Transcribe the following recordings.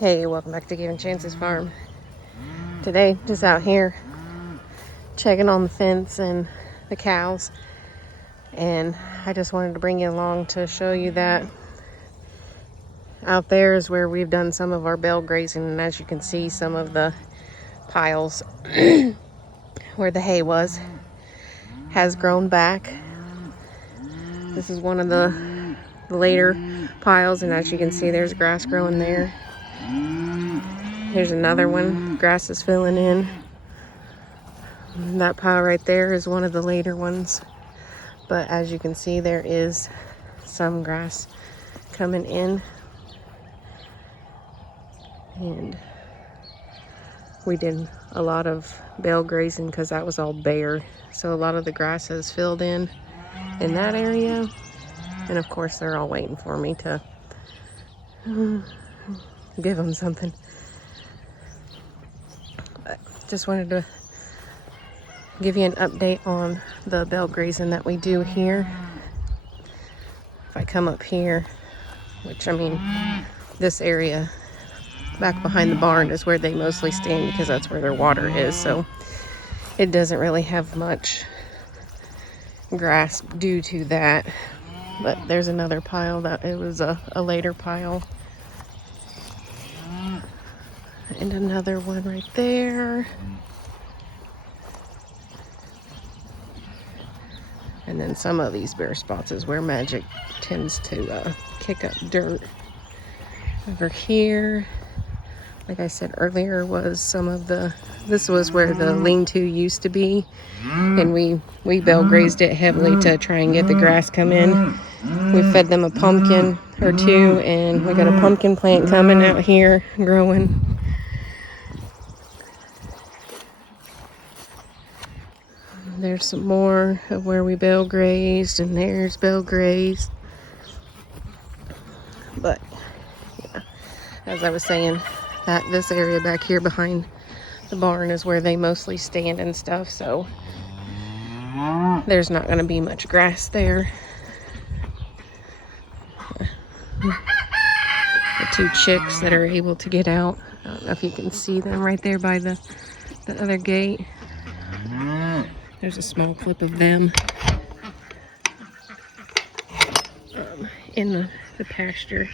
Hey, welcome back to Giving Chances Farm. Today, just out here checking on the fence and the cows. And I just wanted to bring you along to show you that out there is where we've done some of our bale grazing. And as you can see, some of the piles where the hay was has grown back. This is one of the later piles, and as you can see, there's grass growing there. Here's another one. Grass is filling in. That pile right there is one of the later ones. But as you can see, there is some grass coming in. And we did a lot of bale grazing because that was all bare. So a lot of the grass has filled in that area. And of course, they're all waiting for me to give them something. But just wanted to give you an update on the bale grazing that we do here. If I come up here, which I mean, this area back behind the barn is where they mostly stand because that's where their water is. So it doesn't really have much grass due to that. But there's another pile that it was a later pile. And another one right there. And then some of these bare spots is where Magic tends to kick up dirt. Over here, like I said earlier, was some of this was where the lean-to used to be. And we bale grazed it heavily to try and get the grass come in. We fed them a pumpkin or two, and we got a pumpkin plant coming out here growing. There's some more of where we bale grazed, and there's bale grazed. But yeah, as I was saying, that this area back here behind the barn is where they mostly stand and stuff, so there's not going to be much grass there. The two chicks that are able to get out, I don't know if you can see them right there by the other gate. There's a small clip of them in the pasture.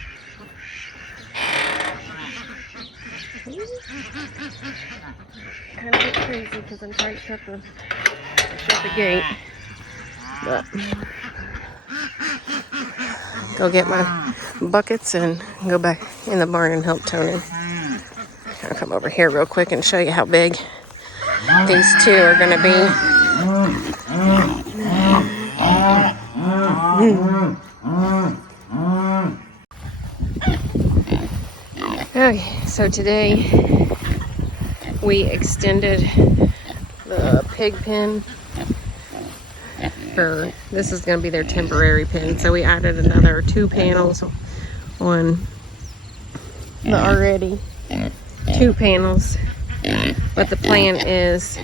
Kind of get crazy because I'm trying to shut the gate. But go get my buckets and go back in the barn and help Tony. I'll come over here real quick and show you how big these two are going to be. Okay, so today we extended the pig pen for, this is going to be their temporary pen, so we added another 2 panels on the already 2 panels. But the plan is,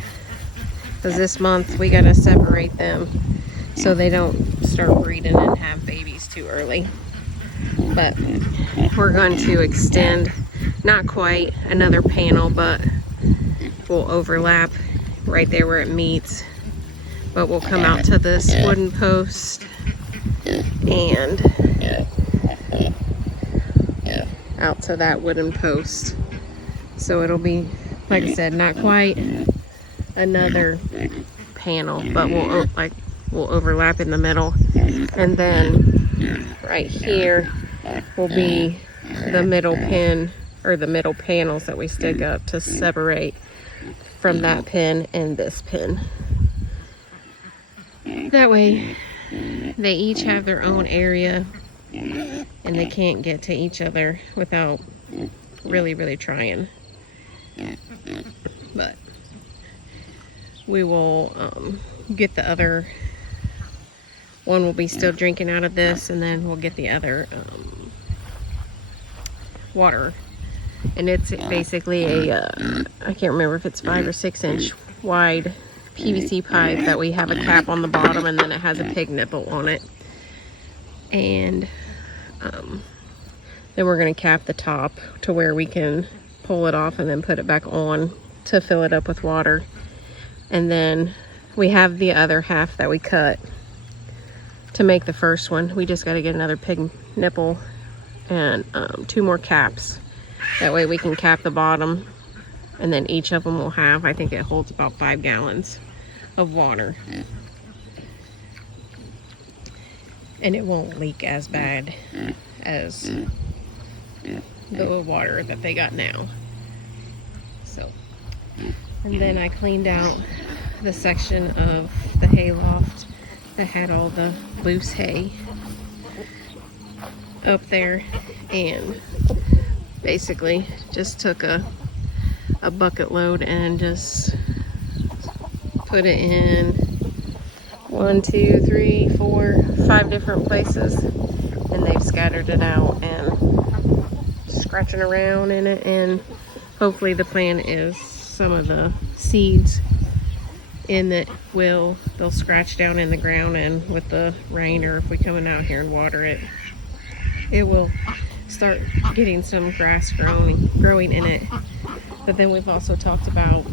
because this month we got to separate them so they don't start breeding and have babies too early. But we're going to extend, not quite another panel, but we'll overlap right there where it meets. But we'll come out to this wooden post and out to that wooden post. So it'll be, like I said, not quite another panel, but we'll overlap in the middle. And then right here will be the middle pin, or the middle panels that we stick up to separate from that pin and this pin. That way they each have their own area and they can't get to each other without really trying. But we will get the other one, will be still drinking out of this, and then we'll get the other water. And it's basically a I can't remember if it's 5 or 6 inch wide PVC pipe that we have a cap on the bottom, and then it has a pig nipple on it. And Then we're going to cap the top to where we can pull it off and then put it back on to fill it up with water. And then we have the other half that we cut to make the first one. We just got to get another pig nipple and 2 more caps. That way we can cap the bottom, and then each of them will have, I think it holds about 5 gallons of water. And it won't leak as bad as the water that they got now. So, and then I cleaned out the section of the hay loft that had all the loose hay up there, and basically just took a bucket load and just put it in 1, 2, 3, 4, 5 different places, and they've scattered it out and scratching around in it. And hopefully the plan is some of the seeds in it they'll scratch down in the ground, and with the rain, or if we come out here and water it, it will start getting some grass growing in it. But then we've also talked about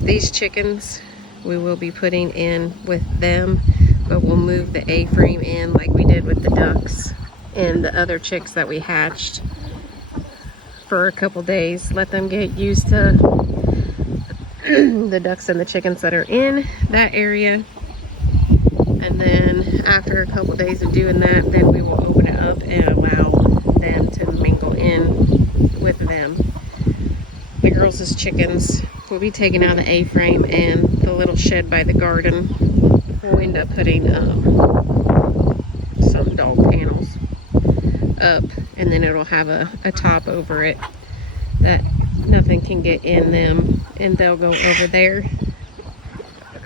these chickens we will be putting in with them, but we'll move the A-frame in like we did with the ducks and the other chicks that we hatched for a couple days. Let them get used to the ducks and the chickens that are in that area. And then after a couple days of doing that, then we will open it up and allow them to mingle in with them. The girls' chickens will be taking out the A-frame, and the little shed by the garden we'll end up putting some dog panels up, and then it'll have a top over it that nothing can get in them, and they'll go over there.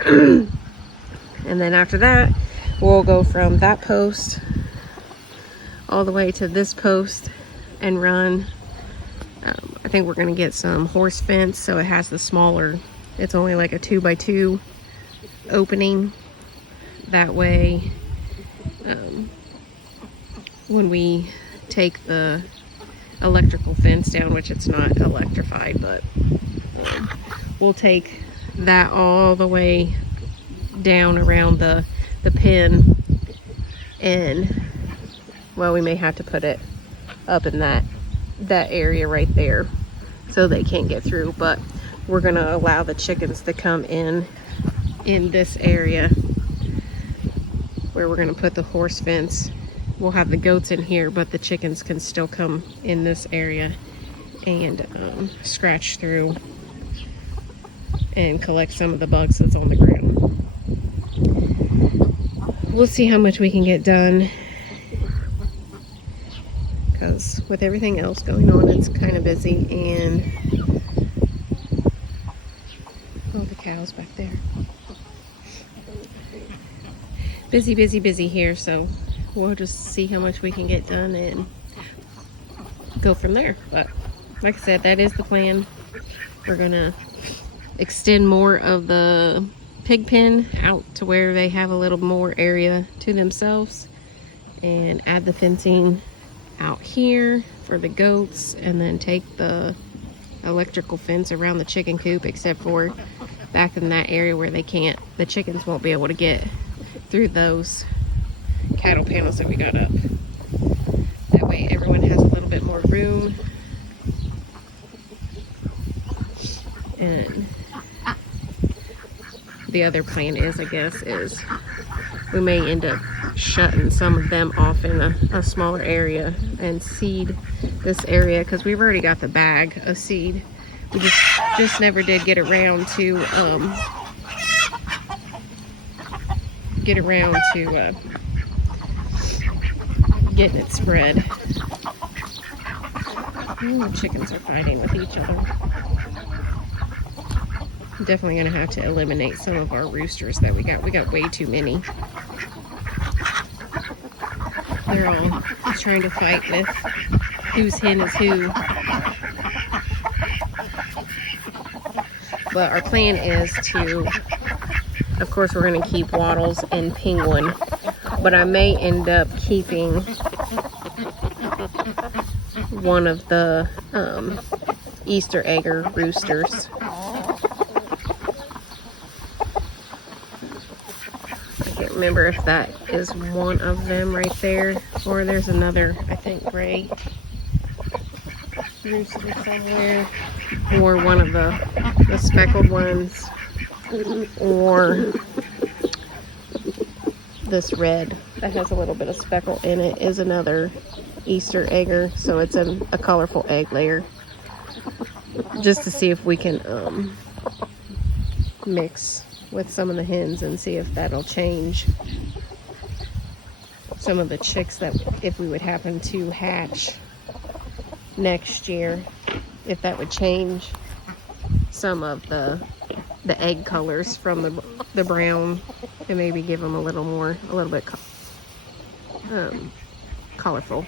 And then after that, we'll go from that post all the way to this post and run. I think we're going to get some horse fence, so it has the smaller, it's only like a 2x2 opening. That way, when we take the electrical fence down, which it's not electrified, but we'll take that all the way down around the pen, and well, we may have to put it up in that area right there so they can't get through, but we're going to allow the chickens to come in this area where we're going to put the horse fence. We'll have the goats in here, but the chickens can still come in this area and scratch through and collect some of the bugs that's on the ground. We'll see how much we can get done, because with everything else going on, it's kind of busy. And oh, the cows back there. Busy here, so we'll just see how much we can get done and go from there. But like I said, that is the plan. We're gonna extend more of the pig pen out to where they have a little more area to themselves, and add the fencing out here for the goats, and then take the electrical fence around the chicken coop, except for back in that area where the chickens won't be able to get through those cattle panels that we got up. That way everyone has a little bit more room. And the other plan is, I guess, is we may end up shutting some of them off in a smaller area and seed this area, because we've already got the bag of seed. We just never did get around to getting it spread. Ooh, the chickens are fighting with each other. I'm definitely gonna have to eliminate some of our roosters that we got. We got way too many. They're all trying to fight with whose hen is who. But our plan is to, of course, we're going to keep Wattles and Penguin, but I may end up keeping one of the Easter egger roosters. I can't remember if that is one of them right there, or there's another, I think, gray rooster somewhere, or one of the speckled ones, or this red that has a little bit of speckle in it is another Easter egger. So it's a colorful egg layer, just to see if we can mix with some of the hens and see if that'll change some of the chicks, that if we would happen to hatch next year, if that would change some of the egg colors from the brown, and maybe give them a little bit colorful,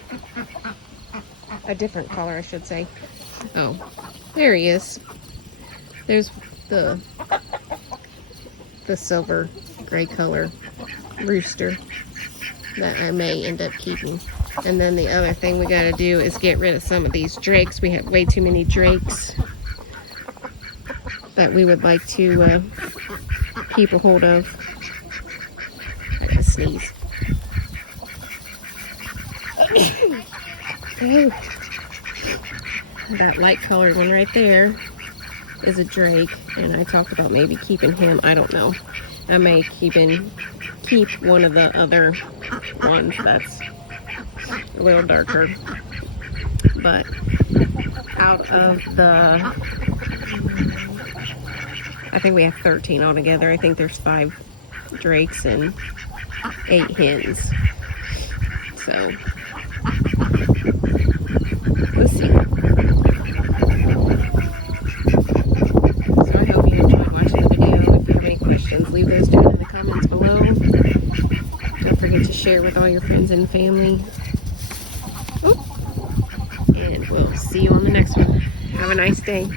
a different color, I should say. Oh, there he is. There's the silver gray color rooster that I may end up keeping. And then the other thing we got to do is get rid of some of these drakes. We have way too many drakes that we would like to keep a hold of. I gotta sneeze. Oh. That light colored one right there is a drake, and I talked about maybe keeping him. I don't know. I may keep one of the other ones that's a little darker. But out of the, I think we have 13 altogether. I think there's 5 drakes and 8 hens. So let's see. So I hope you enjoyed watching the video. If you have any questions, leave those down in the comments below. Don't forget to share with all your friends and family. And we'll see you on the next one. Have a nice day.